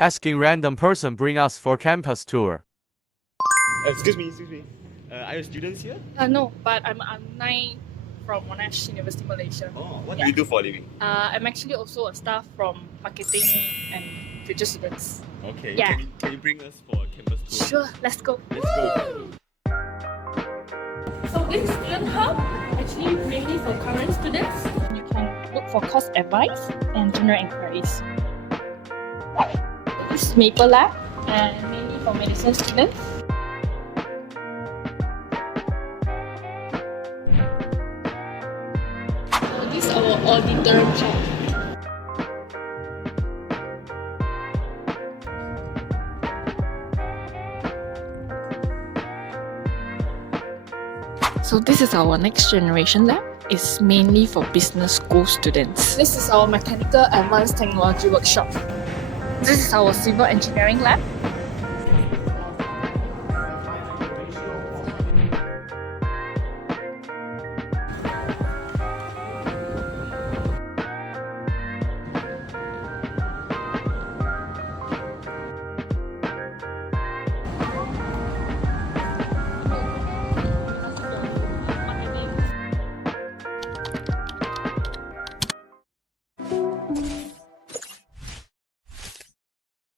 Asking random person bring us for campus tour. Excuse me. Are you students here? No, but I'm alumni from Monash University Malaysia. Oh, what do you do for a living? I'm actually also a staff from marketing and future students. Okay. Yeah. Can you bring us for a campus tour? Sure, let's go. Let's go. So this student hub actually mainly for current students. You can look for course advice and general inquiries. This is Maple Lab and mainly for medicine students. So this is our auditor hub. So this is our next generation lab. It's mainly for business school students. This is our mechanical advanced technology workshop. This is our civil engineering lab.